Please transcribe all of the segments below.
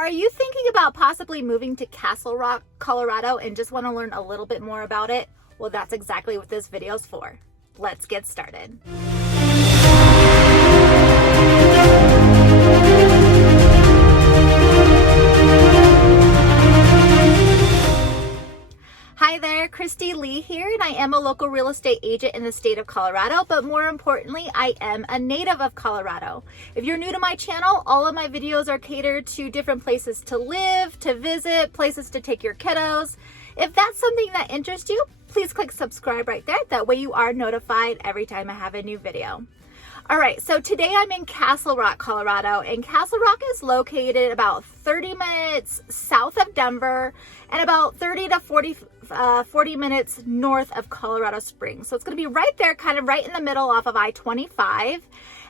are you thinking about possibly moving to Castle Rock, Colorado, and just want to learn a little bit more about it? Well, that's exactly what this video is for. Let's get started. Hi there, Christy Lee here, and I am a local real estate agent in the state of Colorado, but more importantly, I am a native of Colorado. If you're new to my channel, all of my videos are catered to different places to live, to visit, places to take your kiddos. If that's something that interests you, please click subscribe right there. That way you are notified every time I have a new video. All right, so today I'm in Castle Rock, Colorado, and Castle Rock is located about 30 minutes south of Denver and about 30 to 40 minutes north of Colorado Springs. So it's going to be right there, kind of right in the middle off of I-25.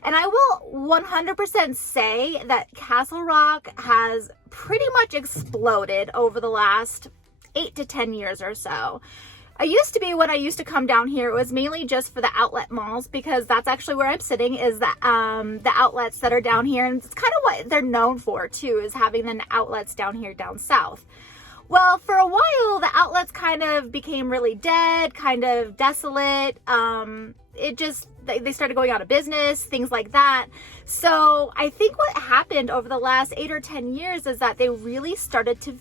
And I will 100% say that Castle Rock has pretty much exploded over the last 8 to 10 years or so. I used to be, when I used to come down here, it was mainly just for the outlet malls, because that's actually where I'm sitting, is the outlets that are down here. And it's kind of what they're known for too, is having the outlets down here down south. Well, for a while, the outlets kind of became really dead, kind of desolate. They started going out of business, things like that. So I think what happened over the last 8 or 10 years is that they really started to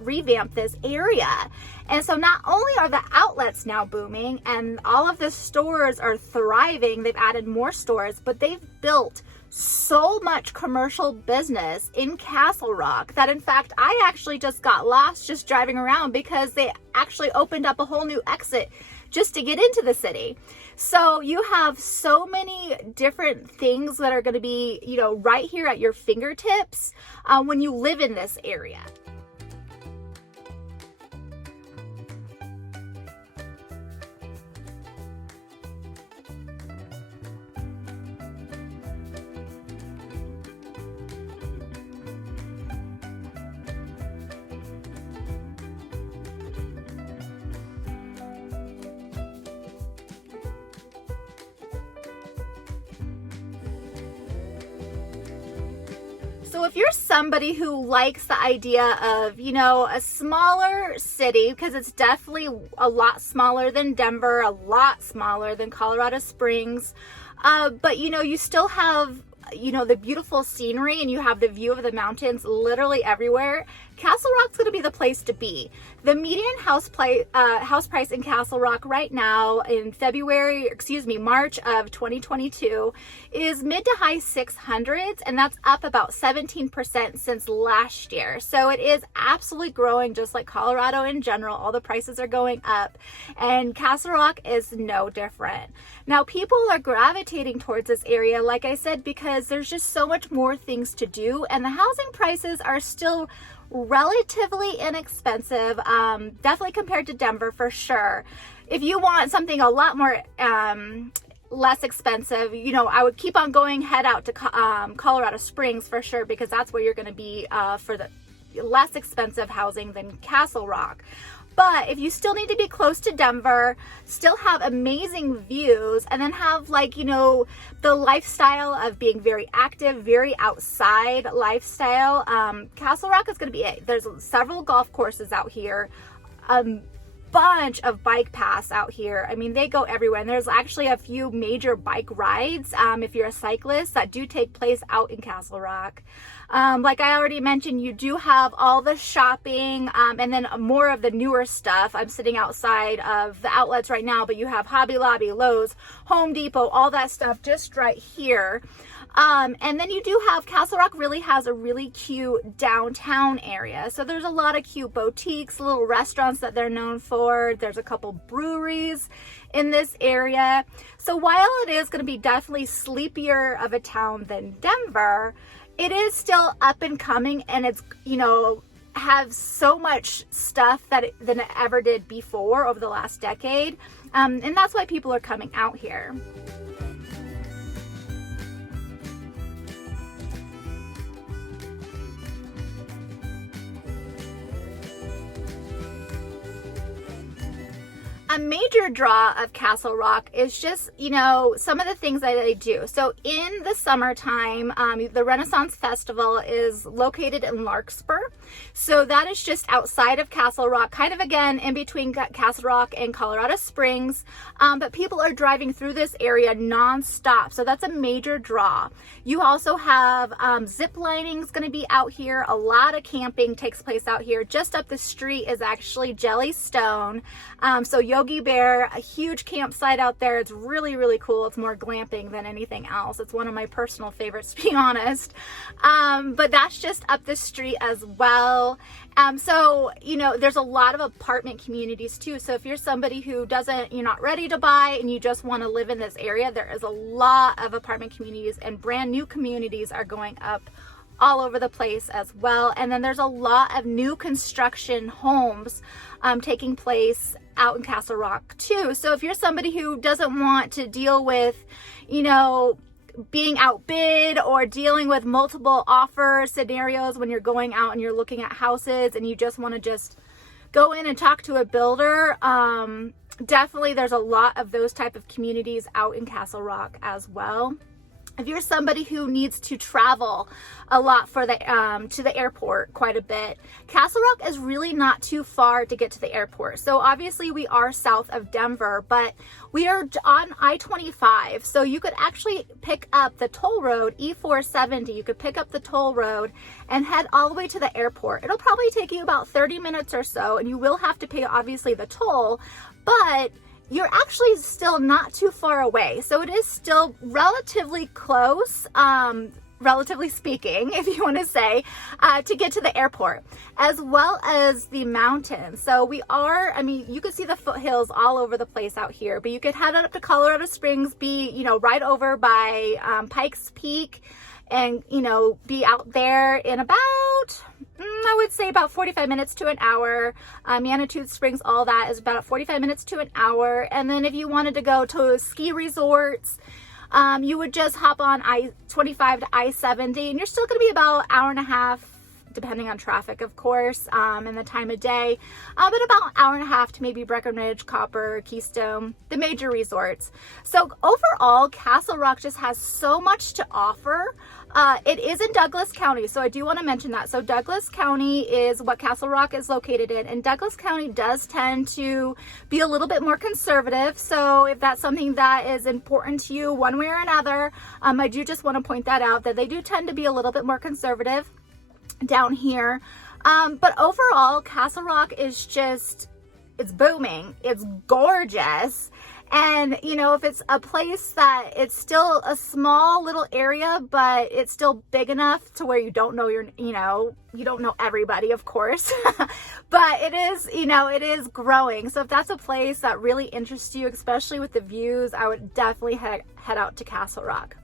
revamp this area. And so not only are the outlets now booming and all of the stores are thriving, they've added more stores, but they've built so much commercial business in Castle Rock that, in fact, I actually just got lost just driving around because they actually opened up a whole new exit just to get into the city. So you have so many different things that are going to be, right here at your fingertips when you live in this area. So if you're somebody who likes the idea of, a smaller city, because it's definitely a lot smaller than Denver, a lot smaller than Colorado Springs, but you still have, the beautiful scenery and you have the view of the mountains literally everywhere, Castle Rock's going to be the place to be. The median house price in Castle Rock right now in March of 2022 is mid to high 600s, and that's up about 17% since last year. So it is absolutely growing, just like Colorado in general. All the prices are going up, and Castle Rock is no different. Now, people are gravitating towards this area, like I said, because there's just so much more things to do, and the housing prices are still relatively inexpensive, definitely compared to Denver for sure. If you want something a lot more less expensive, I would keep on going, head out to Colorado Springs for sure, because that's where you're going to be for the less expensive housing than Castle Rock. But if you still need to be close to Denver, still have amazing views, and then have the lifestyle of being very active, very outside lifestyle, Castle Rock is going to be it. There's several golf courses out here, bunch of bike paths out here. I mean, they go everywhere, and there's actually a few major bike rides, if you're a cyclist, that do take place out in Castle Rock. Like I already mentioned, you do have all the shopping, and then more of the newer stuff. I'm sitting outside of the outlets right now, but you have Hobby Lobby, Lowe's, Home Depot, all that stuff just right here. And then you do have, Castle Rock really has a really cute downtown area. So there's a lot of cute boutiques, little restaurants that they're known for. There's a couple breweries in this area. So while it is going to be definitely sleepier of a town than Denver, it is still up and coming, and it's, have so much stuff than it ever did before over the last decade. And that's why people are coming out here. a major draw of Castle Rock is just, you know, some of the things that they do. So in the summertime, the Renaissance Festival is located in Larkspur. So that is just outside of Castle Rock, kind of again in between Castle Rock and Colorado Springs. But people are driving through this area nonstop. So that's a major draw. You also have zip lining is going to be out here. A lot of camping takes place out here. Just up the street is actually Jellystone. So Yogi Bear, a huge campsite out there. It's really, really cool. It's more glamping than anything else. It's one of my personal favorites, to be honest. But that's just up the street as well. So, you know, there's a lot of apartment communities too. So if you're somebody who you're not ready to buy and you just want to live in this area, there is a lot of apartment communities, and brand new communities are going up all over the place as well. And then there's a lot of new construction homes taking place out in Castle Rock too. So if you're somebody who doesn't want to deal with, you know, being outbid or dealing with multiple offer scenarios when you're going out and you're looking at houses and you just want to just go in and talk to a builder, definitely there's a lot of those type of communities out in Castle Rock as well. If you're somebody who needs to travel a lot for the to the airport quite a bit, Castle Rock is really not too far to get to the airport. So obviously we are south of Denver, but we are on I-25. So you could actually pick up the toll road, E470. You could pick up the toll road and head all the way to the airport. It'll probably take you about 30 minutes or so, and you will have to pay obviously the toll, but you're actually still not too far away. So it is still relatively close, relatively speaking, if you want to say, to get to the airport, as well as the mountains. So I mean, you can see the foothills all over the place out here, but you could head up to Colorado Springs, be, you know, right over by Pikes Peak, and, you know, be out there in about, I would say about 45 minutes to an hour. Manitou Springs, all that is about 45 minutes to an hour. And then if you wanted to go to ski resorts, you would just hop on I-25 to I-70, and you're still going to be about an hour and a half, depending on traffic, of course, and the time of day, but about an hour and a half to maybe Breckenridge, Copper, Keystone, the major resorts. So overall, Castle Rock just has so much to offer. It is in Douglas County, so I do want to mention that. So Douglas County is what Castle Rock is located in, and Douglas County does tend to be a little bit more conservative. So if that's something that is important to you one way or another, I do just want to point that out, that they do tend to be a little bit more conservative down here. But overall, Castle Rock is just, it's booming. It's gorgeous. And, you know, if it's a place that it's still a small little area, but it's still big enough to where you don't know you don't know everybody, of course, but it is, you know, it is growing. So if that's a place that really interests you, especially with the views, I would definitely head out to Castle Rock.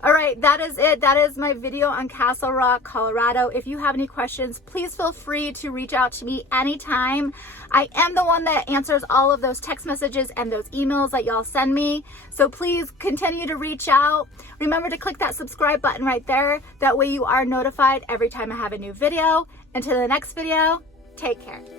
All right, that is it. That is my video on Castle Rock, Colorado. If you have any questions, please feel free to reach out to me anytime. I am the one that answers all of those text messages and those emails that y'all send me. So please continue to reach out. Remember to click that subscribe button right there. That way you are notified every time I have a new video. Until the next video, take care.